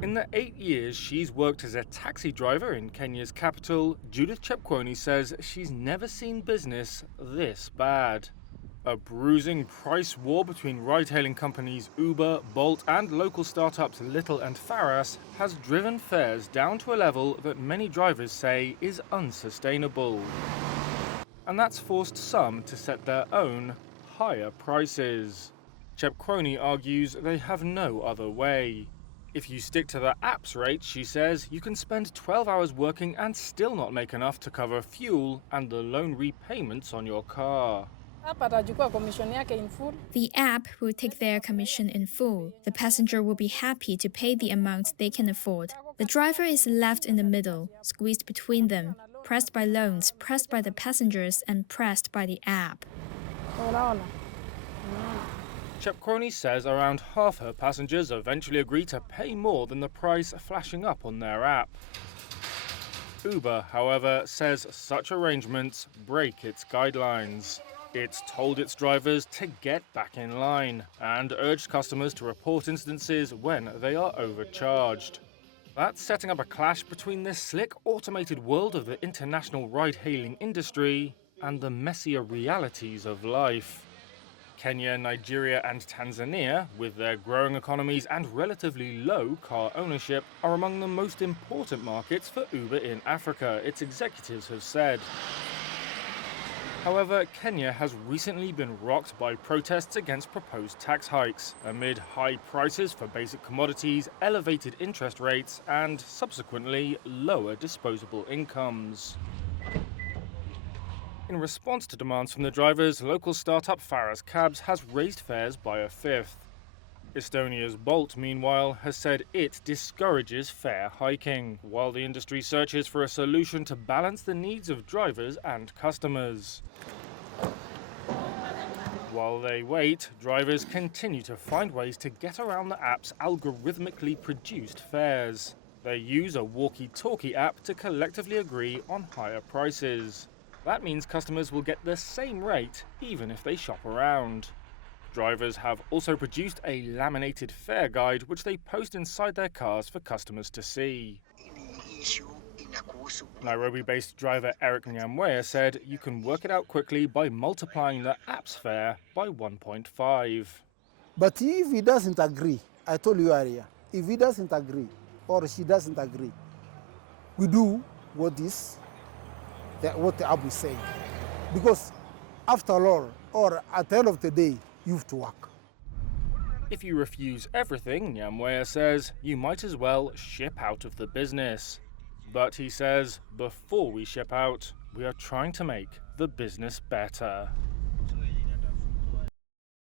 In the 8 years she's worked as a taxi driver in Kenya's capital, Judith Chepkwony says she's never seen business this bad. A bruising price war between ride-hailing companies Uber, Bolt and local startups Little and Faras has driven fares down to a level that many drivers say is unsustainable. And that's forced some to set their own higher prices. Chepkwony argues they have no other way. If you stick to the app's rate, she says, you can spend 12 hours working and still not make enough to cover fuel and the loan repayments on your car. The app will take their commission in full. The passenger will be happy to pay the amount they can afford. The driver is left in the middle, squeezed between them, pressed by loans, pressed by the passengers, and pressed by the app. Chepkwony says around half her passengers eventually agree to pay more than the price flashing up on their app. Uber, however, says such arrangements break its guidelines. It's told its drivers to get back in line and urged customers to report instances when they are overcharged. That's setting up a clash between the slick, automated world of the international ride-hailing industry and the messier realities of life. Kenya, Nigeria and Tanzania, with their growing economies and relatively low car ownership, are among the most important markets for Uber in Africa, its executives have said. However, Kenya has recently been rocked by protests against proposed tax hikes, amid high prices for basic commodities, elevated interest rates, and subsequently lower disposable incomes. In response to demands from the drivers, local startup Faras Cabs has raised fares by a fifth. Estonia's Bolt, meanwhile, has said it discourages fare hiking, while the industry searches for a solution to balance the needs of drivers and customers. While they wait, drivers continue to find ways to get around the app's algorithmically produced fares. They use a walkie-talkie app to collectively agree on higher prices. That means customers will get the same rate even if they shop around. Drivers have also produced a laminated fare guide which they post inside their cars for customers to see. Nairobi-based driver Eric Nyamweya said you can work it out quickly by multiplying the app's fare by 1.5. But if he doesn't agree, I told you earlier, if he doesn't agree or she doesn't agree, we do what the app is saying. Because after all, or at the end of the day, you have to work. If you refuse everything, Nyamweya says, you might as well ship out of the business. But he says, before we ship out, we are trying to make the business better.